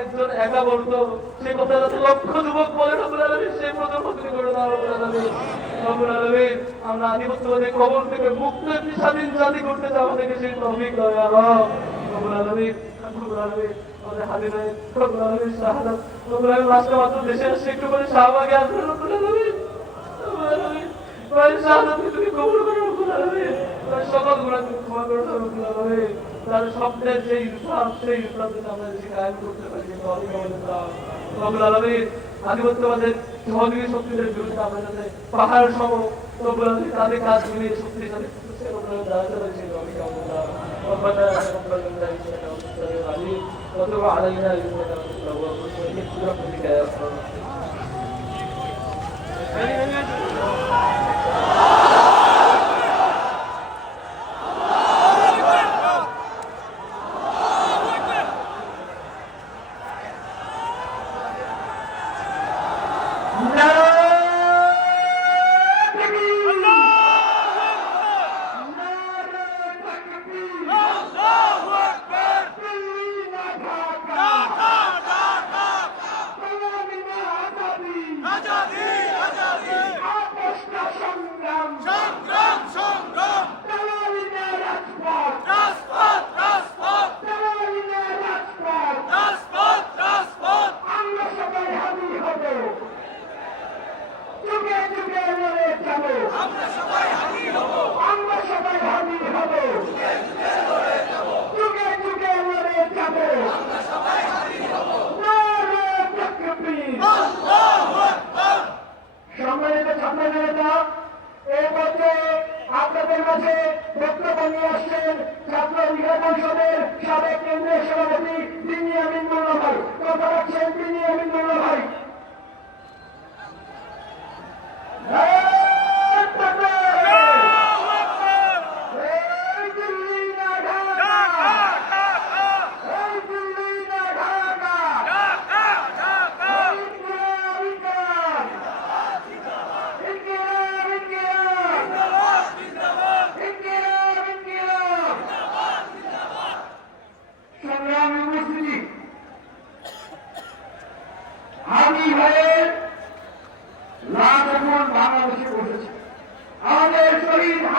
একজন একা বলতো সেই কথা লক্ষ যুবক বলে রব্বুল সেই প্রজন্ম তুমি করে দাও রব্বুল আলামিন রব্বুল আলামিন আমরা আধিপত্যবাদী কবল থেকে মুক্ত স্বাধীন জাতি করতে চাই আমাদেরকে সেই তৌফিক দাও ইয়া আমাদের হাতে নাই রবুলের শাহাদাত রবুলের লাশটা মাত্র দেশে আসছে একটু করে শাহবাগে আসবে রবুলের নবী রবুলের শাহাদাতকে তুমি কবুল করো রবুলের নবী তার সকল গুণা তুমি ক্ষমা করো রবুলের নবী তার স্বপ্নের যে ইনসাফ সেই ইনসাফ যদি আমরা দেশে আধিপত্যবাদের সহযোগী শক্তিদের বিরুদ্ধে আমরা যাতে পাহাড় সম তাদের কাজ মিলিয়ে শক্তির সাথে দাঁড়াতে পারি وتب علينا انك انت التواب الرحيم برحمتك يا الراحمين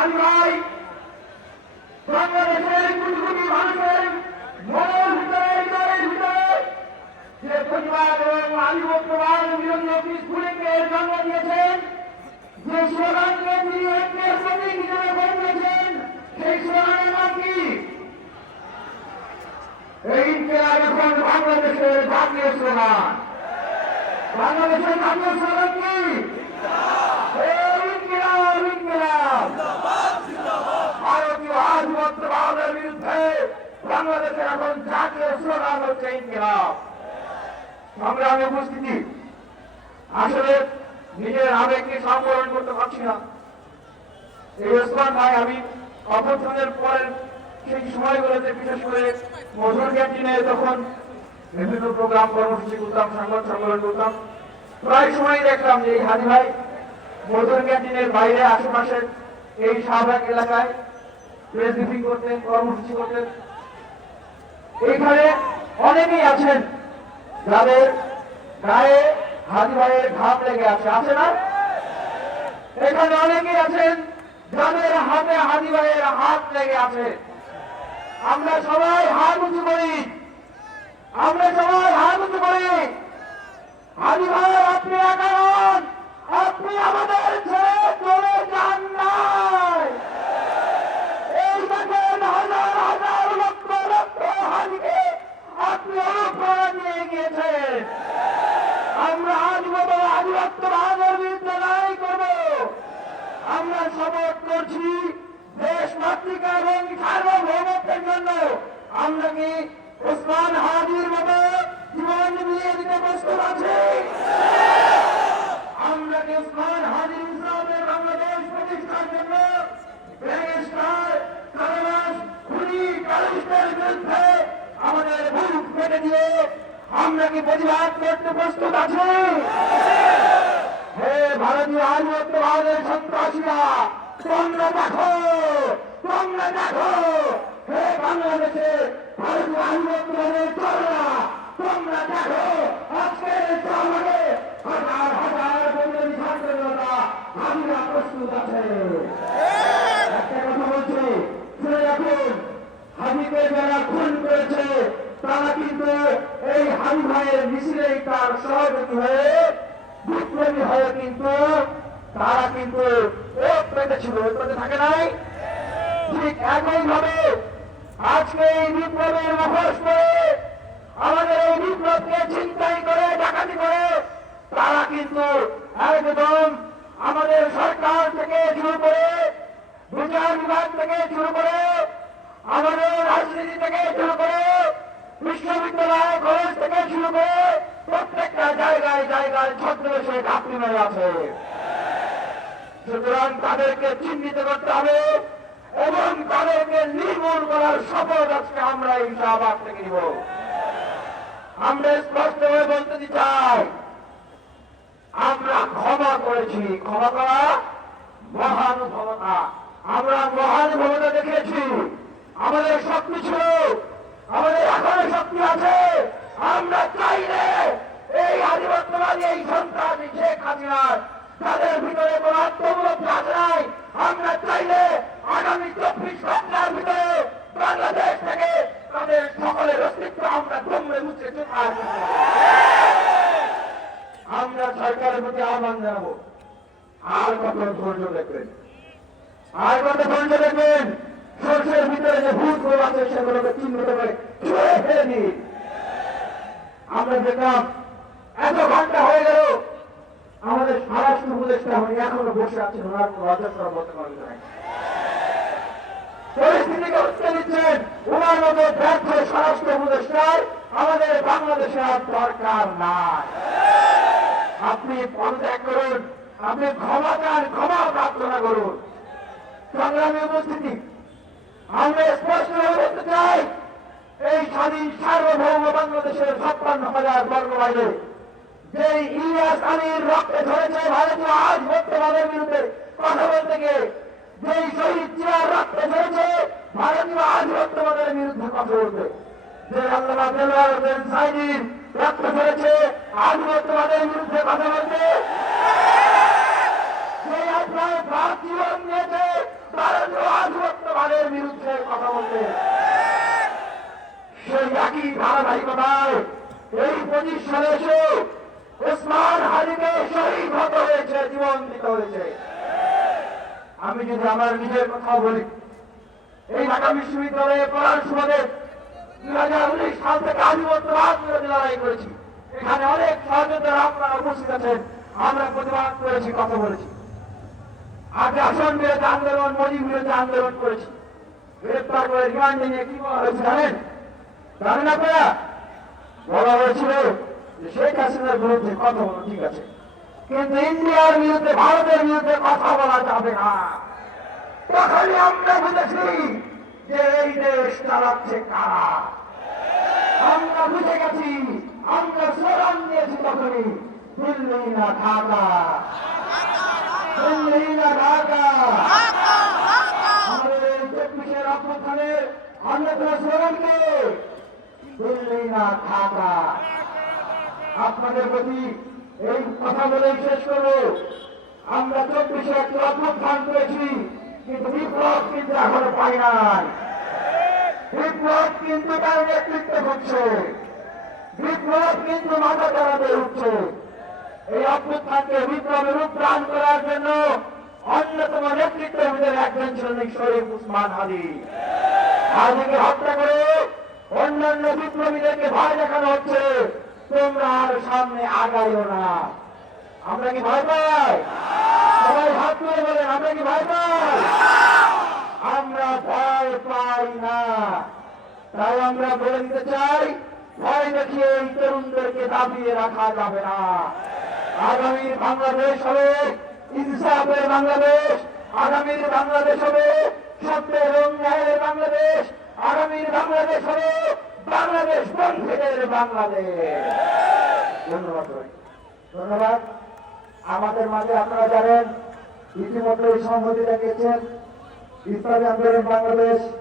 হানি ভাই বাংলাদেশের কোটি কোটি মানুষের মনের ভিতরে, হৃদয়ের ভিতরে যে প্রতিবাদ এবং আধিপত্যবাদ বিরোধী স্ফুলিঙ্গের জন্ম দিয়েছেন, যে স্লোগানকে তিনি ঐক্যের প্রতীক হিসেবে গড়ে বাংলাদেশের জাতীয় স্লোগান। বাংলাদেশের জাতীয় স্লোগান কি এই ইনকিলাব ইনকিলাব ভারতীয় আধিপত্যবাদের বিরুদ্ধে বাংলাদেশের এখন জাতীয় স্লোগান হচ্ছে ইনকিলাব। সংগ্রামে উপস্থিতি। আসলে নিজের আবেগকে সম্বরণ করতে পারছি না। এই ওসমান ভাই, আমি অভ্যর্থনের পরের সেই সময়গুলোতে, বিশেষ করে মধুর ক্যান্টিনে তখন বিভিন্ন প্রোগ্রাম, কর্মসূচি করতাম, সংবাদ সম্মেলন করতাম, প্রায় সময় দেখলাম যে এই হাজি ভাই মধুর ক্যান্টিনের বাইরে, আশেপাশের এই শাহবাগ এলাকায় প্রেস ব্রিফিং করতেন, কর্মসূচি করতেন। এইখানে অনেকেই আছেন যাদের গায়ে হাজি ভাইয়ের ঘাম লেগে আছে আছে না? এখানে অনেকেই আছেন যাদের হাতে হাজি ভাইয়ের হাত লেগে আছে। আমরা সবাই হাত উঁচু করি। আমরা সবাই হাত উঁচু করি। হাজি ভাই আপনি আপনি আমাদের ছেড়ে চলে যান নাই এই দেখেন হাজার হাজার লক্ষ লক্ষ হাজিকে আপনি অনুপ্রেরণা দিয়ে গিয়েছেন আমরা আজ মতো আধিপত্যবাদের বিরুদ্ধে লড়াই করব। আমরা শপথ করছি, দেশ মাতৃকা এবং সার্বভৌমত্বের জন্য। আমরা কি ওসমান হাজির মতো জীবন দিয়ে দিতে প্রস্তুত আছি আমরা কি ওসমান হাজির ইসলামের বাংলাদেশ প্রতিষ্ঠার জন্য ব্যারিস্টার কালামাস খুনি কালিস্টের বিরুদ্ধে আমাদের বুক ফেটে দিয়ে আমরা কি প্রতিবাদ করতে প্রস্তুত আছি হে আধিপত্যবাদের সন্ত্রাসীরা তোমরা দেখো তোমরা দেখো হে বাংলাদেশে ভারতীয় আধিপত্যবাদের চলরা তোমরা দেখো আজকে হাজার হাজার হাজিরা প্রস্তুত আছে। একটা কথা বলছি, শুনে রাখুন যারা খুন করেছে, তারা কিন্তু এই হাবি ভাইয়ের মিছিলেই তার সহযোগী হয়ে বিপ্লবী হয়ে কিন্তু তারা কিন্তু ওত থাকে নাই। ঠিক একই ভাবে আজকে এই বিপ্লবের মুখোশ করে আমাদের এই বিপ্লবকে চিন্তাই করে, ডাকাতি করে, তারা কিন্তু একদম আমাদের সরকার থেকে শুরু করে, বিচার বিভাগ থেকে শুরু করে, আমাদের রাজনীতি থেকে শুরু করে, বিশ্ববিদ্যালয়, কলেজ থেকে শুরু করে প্রত্যেকটা জায়গায় জায়গায় ছদ্মবেশে ঘাপটি মেরে আছে। সুতরাং তাদেরকে চিহ্নিত করতে হবে এবং তাদেরকে নির্মূল করার শপথ আজকে আমরা শাহবাগ থেকে নিব। আমরা স্পষ্ট হয়ে বলতে চাই, আমরা ক্ষমা করেছি। ক্ষমা করা মহানুভবতা আমরা মহানুভবতা দেখিয়েছি। আমাদের শক্তি ছিল, আমাদের এখনও শক্তি আছে। আমরা চাইলে এই আধিপত্যবাদী এই সন্ত্রাসী শেখ হাসিনার তাদের ভিতরে কোন আত্মমূলক কাজ নাই আমরা চাইলে আগামী চব্বিশ ঘণ্টার ভিতরে বাংলাদেশ থেকে তাদের সকলের অস্তিত্ব আমরা মুচড়ে চোখা আমরা সরকারের প্রতি আহ্বান জানাব। আর কত ধৈর্য দেখবেন? আর কত ধৈর্য দেখবেন? সরষের ভিতরে যে ভূতগুলো আছে, সেগুলোকে চিহ্নিত করে ছুঁড়ে ফেলে দিন আমরা দেখলাম, এত ঘণ্টা হয়ে গেল আমাদের স্বরাষ্ট্র উপদেষ্টা উনি এখনও বসে আছেন ওনার কোনো অজস্র ওনার আমাদের আপনি করুন, আপনি ক্ষমা ক্ষমা করুন। আমরা বলতে চাই, এই স্বাধীন সার্বভৌম বাংলাদেশের ছাপ্পান্ন হাজার বর্গ মাইলে যে ইলিয়াস আলীর রক্তে ধরেছে ভারতীয় আজ বর্তমানের বিরুদ্ধে কথা বলতে গিয়ে যে শহীদ জিয়ার রক্তে ধরেছে ভারতীয় আজ বর্তমানের বিরুদ্ধে কথা বলতে। যে আল্লাহ রক্ত ধরেছে আজ বিরুদ্ধে কথা যে আপনার জীবন দিয়েছে ভারতীয় আজ বিরুদ্ধে কথা সেই একই ধারাবাহিকতায় এই পঁচিশ সালে ওসমান হারিকে শহীদ হতে হয়েছে, জীবন দিতে হয়েছে। আমি যদি আমার নিজের কথা বলি, এই ঢাকা বিশ্ববিদ্যালয়ে পড়ার সুবাদে দুই হাজার উনিশ সাল থেকে আধিপত্যবাদ বিরোধী লড়াই করেছি। এখানে অনেক সহযোগিতা আপনারা উপস্থিত আছেন, আমরা প্রতিবাদ করেছি, কথা বলেছি। আগে আসন বিরোধী আন্দোলন, মোদী বিরোধী আন্দোলন করেছি। গ্রেপ্তার করে রিমান্ডে নিয়ে কি বলা হয়েছে জানেন? জানেন আপনারা? বলা হয়েছিল শেখ হাসিনার বিরুদ্ধে কথা বলো ঠিক আছে। কিন্তু ইন্ডিয়ার বিরুদ্ধে ভারতের বিরুদ্ধে কথা বলা যাবে না। তখনই আমরা বুঝেছি যে এই দেশ চালাচ্ছে কারা। আমরা বুঝে গেছি, আমরা স্লোগান দিয়েছি তখনই, দিল্লি না ঢাকা। দিল্লি না ঢাকা। আমাদের চব্বিশের অভ্যুত্থানের অন্যতম স্লোগানকে দিল্লি না ঢাকা। আপনাদের প্রতি এই কথা বলেই শেষ করব। আমরা চব্বিশে একটি অভ্যুত্থান করেছি, কিন্তু বিপ্লব কিন্তু এখনও পাই নাই। বিপ্লব কিন্তু তার নেতৃত্ব করছে বিপ্লব কিন্তু মাথা চালাতে উঠছে। এই অভ্যুত্থানকে বিপ্লবের রূপদান করার জন্য অন্যতম নেতৃত্বের ভিতরে একজন ছিলেন শরীফ উসমান আলী আজকে হত্যা করে অন্যান্য বিপ্লবীদেরকে ভয় দেখানো হচ্ছে। তোমরা আর সামনে আগাইও না। আমরা কি ভয় পাই? সবাই হাত তুলে বলেন, আমরা কি ভয় পাই? আমরা ভয় পাই না। তাই আমরা বলে দিতে চাই, ভয় দেখিয়ে এই তরুণদেরকে দাবিয়ে রাখা যাবে না। আগামীর বাংলাদেশ হবে ইনসাফের বাংলাদেশ, আগামীর বাংলাদেশ হবে সত্যের এবং ন্যায়ের বাংলাদেশ, আগামীর বাংলাদেশ হবে বাংলাদেশ বন্ধুদের বাংলাদেশ। ধন্যবাদ। ধন্যবাদ। আমাদের মাঝে আপনারা জানেন ইতিমধ্যে সংহতি দেখিয়েছেন। ইসলামী আন্দোলন বাংলাদেশ।